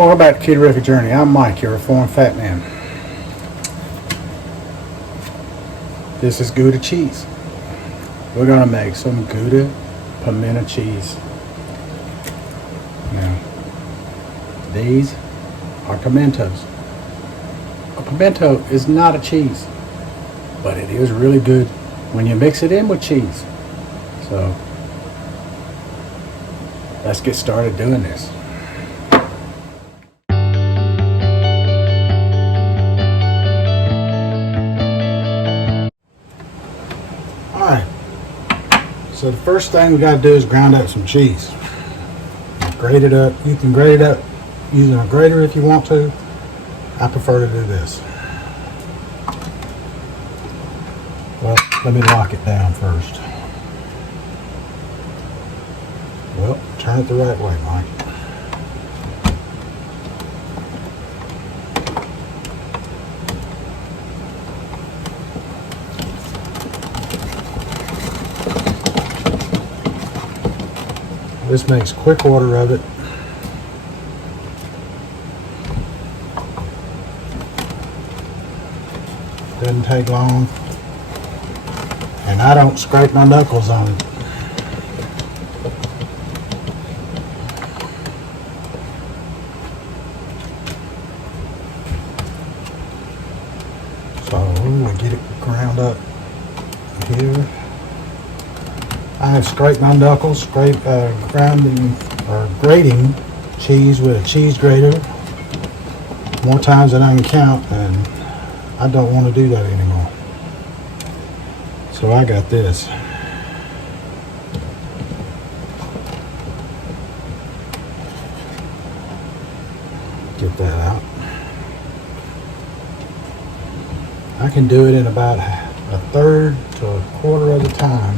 Welcome back to Keto Journey. I'm Mike, your reformed fat man. This is Gouda cheese. We're going to make some Gouda Pimento cheese. Now, these are pimentos. A pimento is not a cheese, but it is really good when you mix it in with cheese. So, let's get started doing this. Alright, so the first thing we got to do is grind up some cheese. Grate it up. You can grate it up using a grater if you want to. I prefer to do this. Well, let me lock it down first. Well, turn it the right way, Mike. This makes quick order of it. Doesn't take long. And I don't scrape my knuckles on it. So I get it ground up here. I have scraped my knuckles, grounding or grating cheese with a cheese grater more times than I can count, and I don't want to do that anymore. So I got this. Get that out. I can do it in about a third to a quarter of the time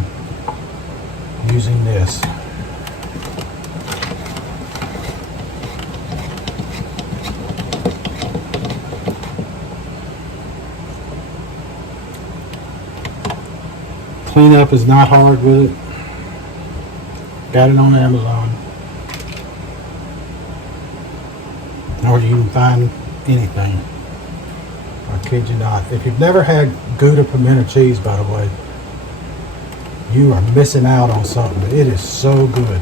using this. Cleanup is not hard with it. Got it on Amazon. Or you can find anything. I kid you not. If you've never had Gouda Pimento cheese, by the way, you are missing out on something. It is so good.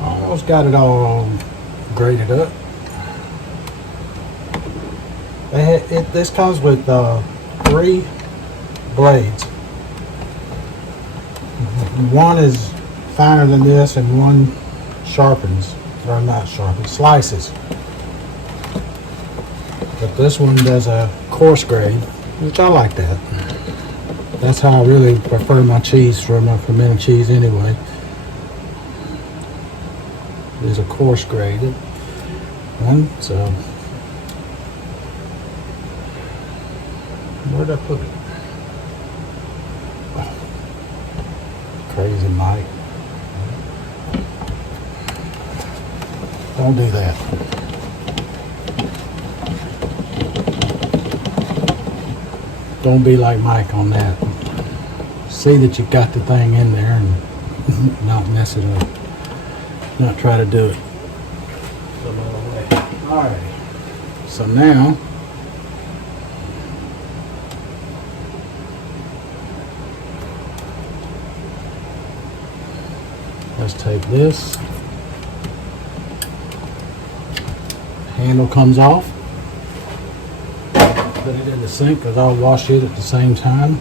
Almost got it all grated up. This comes with 3 blades. One is finer than this and one sharpens, or not sharpens, slices. But this one does a coarse grade, which I like that. That's how I really prefer my cheese for my pimento cheese anyway. There's a coarse grade one, so where'd I put it? Crazy Mike. Don't do that. Don't be like Mike on that. See that you got the thing in there and not mess it up. Not try to do it some other way. Alright. So now let's take this. Handle comes off. Put it in the sink because I'll wash it at the same time.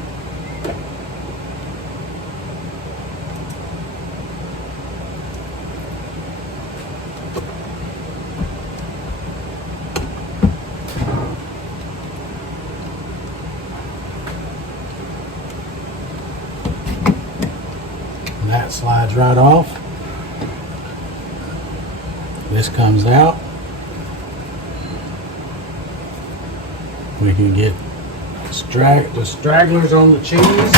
And that slides right off. This comes out. We can get the stragglers on the cheese.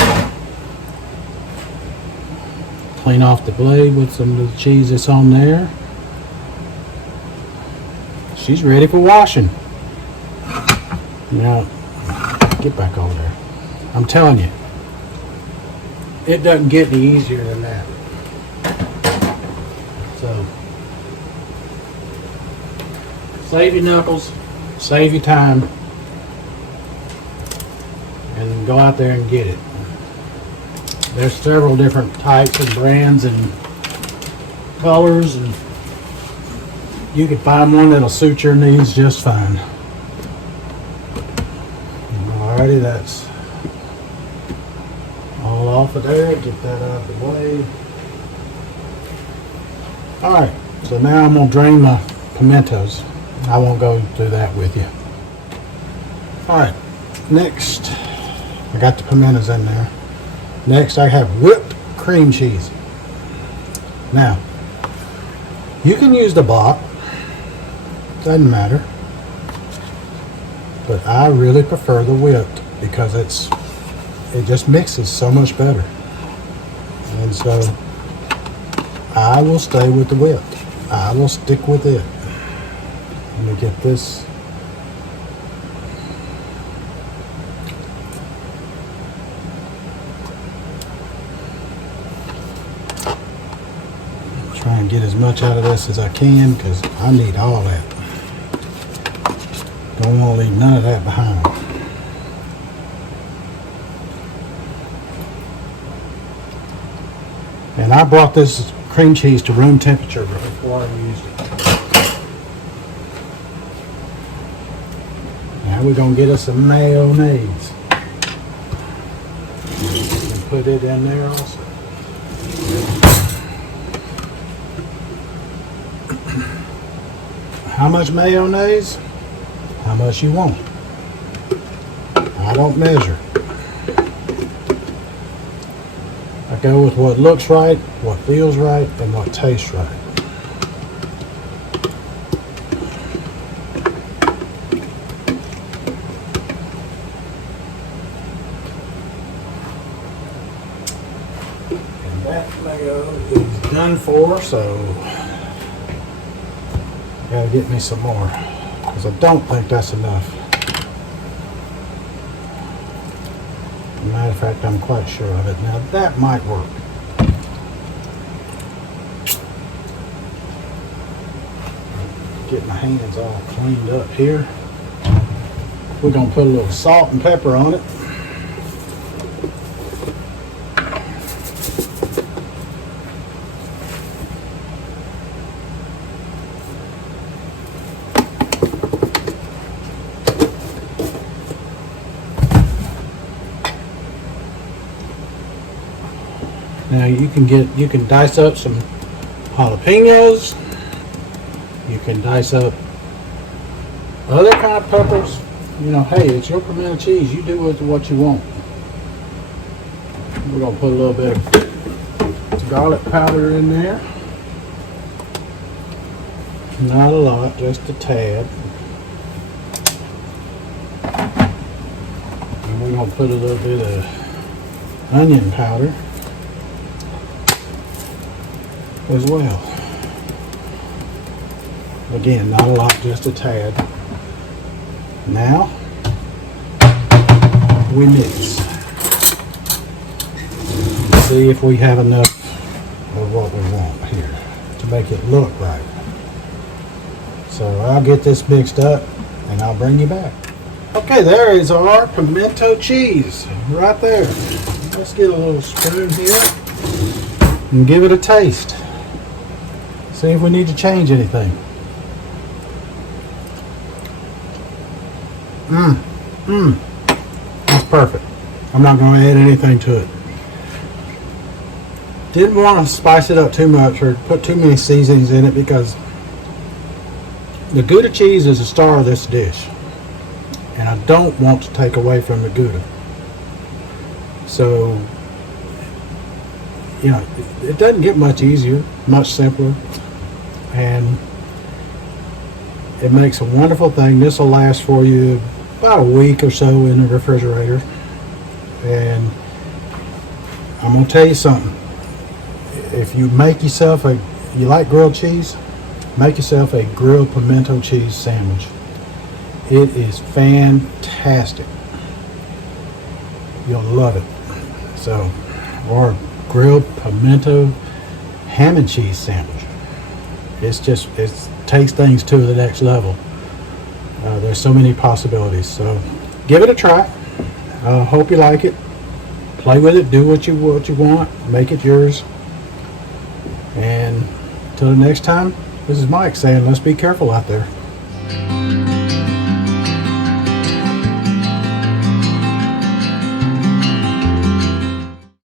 Clean off the blade with some of the cheese that's on there. she's ready for washing. Now, get back over there. I'm telling you, it doesn't get any easier than that. So, save your knuckles, save your time, and go out there and get it. There's several different types and brands and colors, and you can find one that'll suit your needs just fine. Alrighty, that's all off of there. Get that out of the way. Alright, so now I'm going to drain my pimentos. I won't go through that with you. Alright, next, I got the pimentos in there. Next, I have whipped cream cheese. Now, you can use the block, doesn't matter, but I really prefer the whipped because it just mixes so much better. And so I will stay with the whipped. I will stick with it. Let me get this. Try and get as much out of this as I can because I need all that. Don't want to leave none of that behind. And I brought this cream cheese to room temperature before I used it. Now we're going to get us some mayonnaise. And put it in there also. How much mayonnaise? How much you want. I don't measure. I go with what looks right, what feels right, and what tastes right. And that mayo is done for, so I gotta get me some more, because I don't think that's enough. As a matter of fact, I'm quite sure of it. Now that might work. Get my hands all cleaned up here. We're gonna put a little salt and pepper on it. Now you can dice up some jalapenos. You can dice up other kind of peppers. You know, hey, it's your pimento cheese. You do with what you want. We're gonna put a little bit of garlic powder in there. Not a lot, just a tad. And we're gonna put a little bit of onion powder as well. Again, not a lot, just a tad. Now we mix. See if we have enough of what we want here to make it look right. So I'll get this mixed up and I'll bring you back. Okay, there is our pimento cheese right there. Let's get a little spoon here and give it a taste. See if we need to change anything. That's perfect. I'm not going to add anything to it. Didn't want to spice it up too much or put too many seasonings in it because the Gouda cheese is the star of this dish. And I don't want to take away from the Gouda. So, you know, it doesn't get much easier, much simpler. And it makes a wonderful thing. This will last for you about a week or so in the refrigerator. And I'm going to tell you something. If you make yourself you like grilled cheese, make yourself a grilled pimento cheese sandwich. It is fantastic. You'll love it. So, or grilled pimento ham and cheese sandwich. It takes things to the next level. There's so many possibilities. So give it a try. Hope you like it. Play with it. Do what you want. Make it yours. And until the next time, this is Mike saying, let's be careful out there.